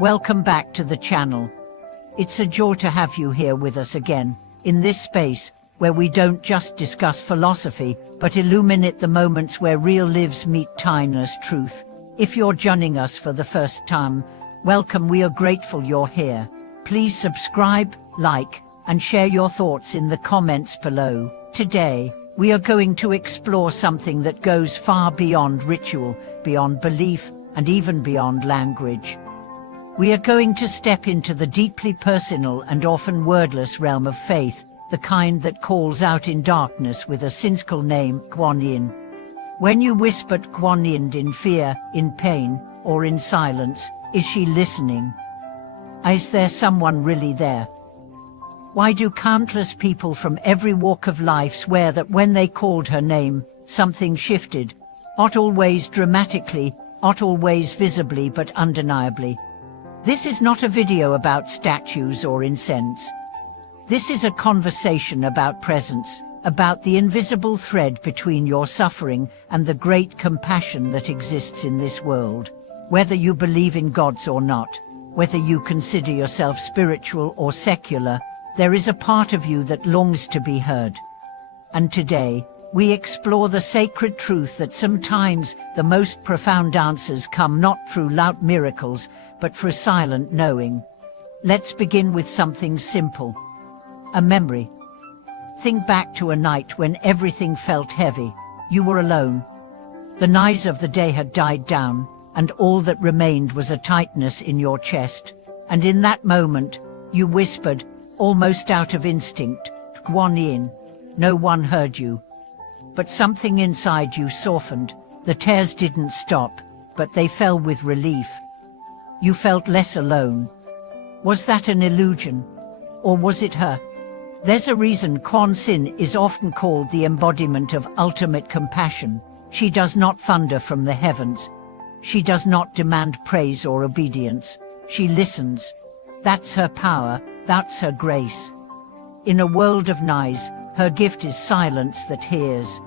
Welcome back to the channel. It's a joy to have you here with us again, in this space, where we don't just discuss philosophy, but illuminate the moments where real lives meet timeless truth. If you're joining us for the first time, welcome. We are grateful you're here. Please subscribe, like, and share your thoughts in the comments below. Today, we are going to explore something that goes far beyond ritual, beyond belief, and even beyond language. We are going to step into the deeply personal and often wordless realm of faith, the kind that calls out in darkness with a cynical name, Guan. When you whispered Guan in fear, in pain, or in silence, is she listening? Is there someone really there? Why do countless people from every walk of life swear that when they called her name, something shifted? Not always dramatically, not always visibly, but undeniably. This is not a video about statues or incense. This is a conversation about presence, about the invisible thread between your suffering and the great compassion that exists in this world. Whether you believe in gods or not, whether you consider yourself spiritual or secular, there is a part of you that longs to be heard. And today, we explore the sacred truth that sometimes the most profound answers come not through loud miracles, but through silent knowing. Let's begin with something simple. A memory. Think back to a night when everything felt heavy. You were alone. The noise of the day had died down, and all that remained was a tightness in your chest. And in that moment, you whispered, almost out of instinct, Guan. No one heard you. But something inside you softened. The tears didn't stop, but they fell with relief. You felt less alone. Was that an illusion? Or was it her? There's a reason Guan is often called the embodiment of ultimate compassion. She does not thunder from the heavens. She does not demand praise or obedience. She listens. That's her power, that's her grace. In a world of noise, her gift is silence that hears.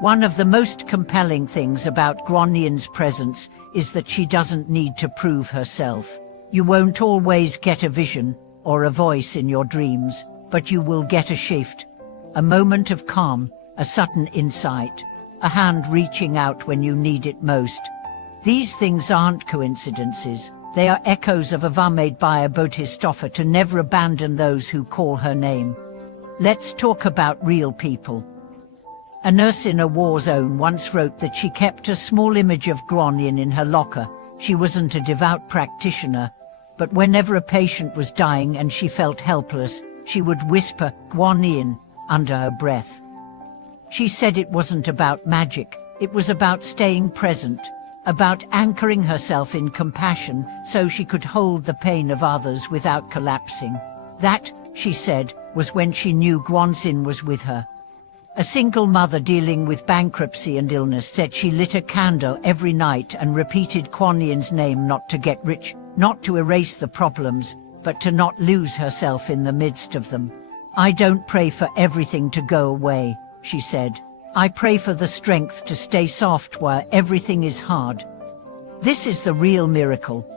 One of the most compelling things about Guan's presence is that she doesn't need to prove herself. You won't always get a vision or a voice in your dreams, but you will get a shift, a moment of calm, a sudden insight, a hand reaching out when you need it most. These things aren't coincidences. They are echoes of a vow made by a bodhisattva to never abandon those who call her name. Let's talk about real people. A nurse in a war zone once wrote that she kept a small image of Guan in her locker. She wasn't a devout practitioner, but whenever a patient was dying and she felt helpless, she would whisper Guan under her breath. She said it wasn't about magic, it was about staying present, about anchoring herself in compassion so she could hold the pain of others without collapsing. That, she said, was when she knew Guan was with her. A single mother dealing with bankruptcy and illness said she lit a candle every night and repeated Guan's name, not to get rich, not to erase the problems, but to not lose herself in the midst of them. I don't pray for everything to go away, she said. I pray for the strength to stay soft while everything is hard. This is the real miracle.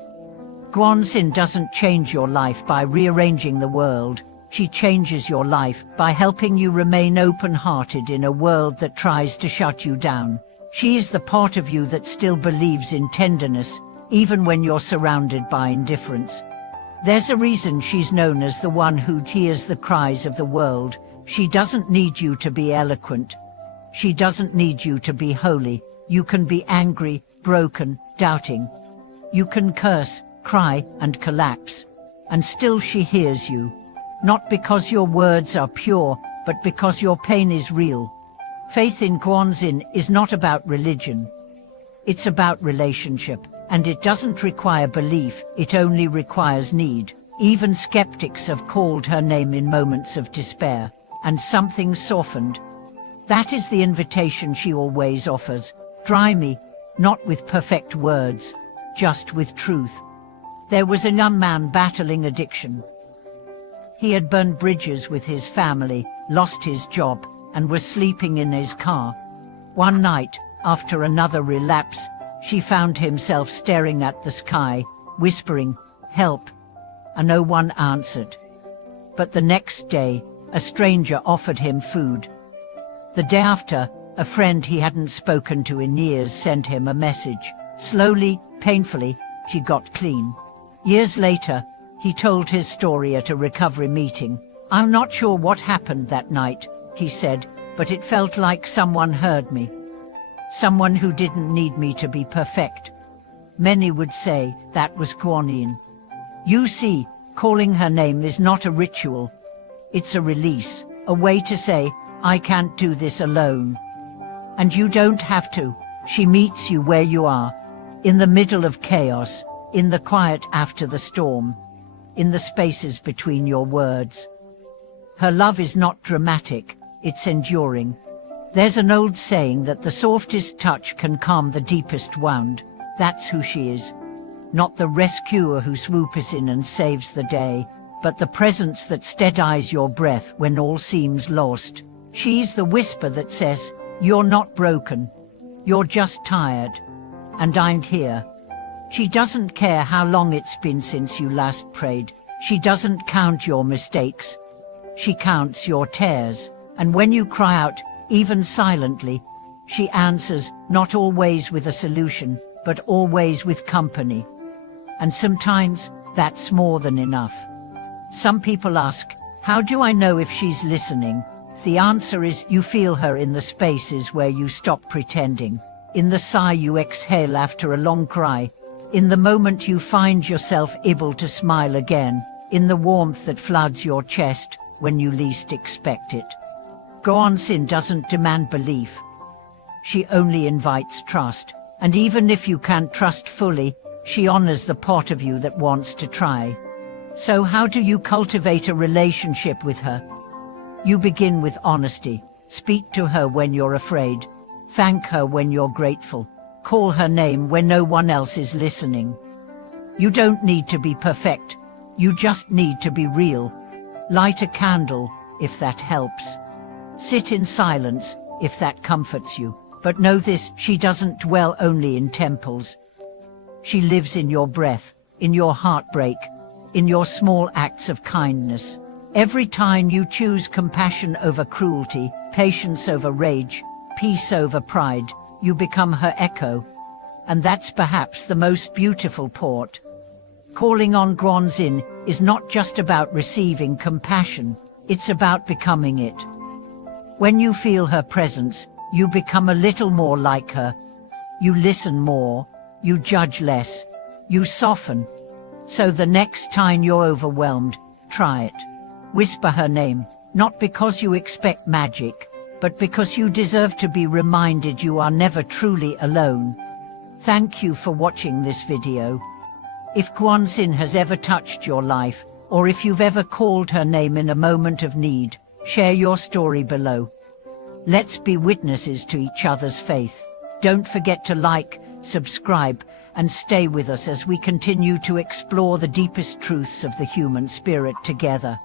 Guan doesn't change your life by rearranging the world. She changes your life by helping you remain open-hearted in a world that tries to shut you down. She is the part of you that still believes in tenderness, even when you're surrounded by indifference. There's a reason she's known as the one who hears the cries of the world. She doesn't need you to be eloquent. She doesn't need you to be holy. You can be angry, broken, doubting. You can curse, cry, and collapse. And still she hears you. Not because your words are pure, but because your pain is real. Faith in Guan is not about religion. It's about relationship, and it doesn't require belief, it only requires need. Even skeptics have called her name in moments of despair, and something softened. That is the invitation she always offers. Try me, not with perfect words, just with truth. There was a young man battling addiction. He had burned bridges with his family, lost his job, and was sleeping in his car. One night, after another relapse, she found himself staring at the sky, whispering, help, and no one answered. But the next day, a stranger offered him food. The day after, a friend he hadn't spoken to in years sent him a message. Slowly, painfully, he got clean. Years later, he told his story at a recovery meeting. "I'm not sure what happened that night," he said, "but it felt like someone heard me. Someone who didn't need me to be perfect." Many would say that was Guan. You see, calling her name is not a ritual. It's a release, a way to say, "I can't do this alone." And you don't have to. She meets you where you are, in the middle of chaos, in the quiet after the storm, in the spaces between your words. Her love is not dramatic, it's enduring. There's an old saying that the softest touch can calm the deepest wound. That's who she is. Not the rescuer who swoops in and saves the day, but the presence that steadies your breath when all seems lost. She's the whisper that says, "You're not broken. You're just tired. And I'm here." She doesn't care how long it's been since you last prayed. She doesn't count your mistakes. She counts your tears. And when you cry out, even silently, she answers, not always with a solution, but always with company. And sometimes, that's more than enough. Some people ask, how do I know if she's listening? The answer is, you feel her in the spaces where you stop pretending, in the sigh you exhale after a long cry, in the moment you find yourself able to smile again, in the warmth that floods your chest when you least expect it. Guan doesn't demand belief. She only invites trust, and even if you can't trust fully, she honors the part of you that wants to try. So how do you cultivate a relationship with her? You begin with honesty. Speak to her when you're afraid. Thank her when you're grateful. Call her name when no one else is listening. You don't need to be perfect. You just need to be real. Light a candle, if that helps. Sit in silence, if that comforts you. But know this, she doesn't dwell only in temples. She lives in your breath, in your heartbreak, in your small acts of kindness. Every time you choose compassion over cruelty, patience over rage, peace over pride, you become her echo. And that's perhaps the most beautiful part. Calling on Guan is not just about receiving compassion, it's about becoming it. When you feel her presence, you become a little more like her. You listen more, you judge less, you soften. So the next time you're overwhelmed, try it. Whisper her name, not because you expect magic, but because you deserve to be reminded you are never truly alone. Thank you for watching this video. If Guan has ever touched your life, or if you've ever called her name in a moment of need, share your story below. Let's be witnesses to each other's faith. Don't forget to like, subscribe, and stay with us as we continue to explore the deepest truths of the human spirit together.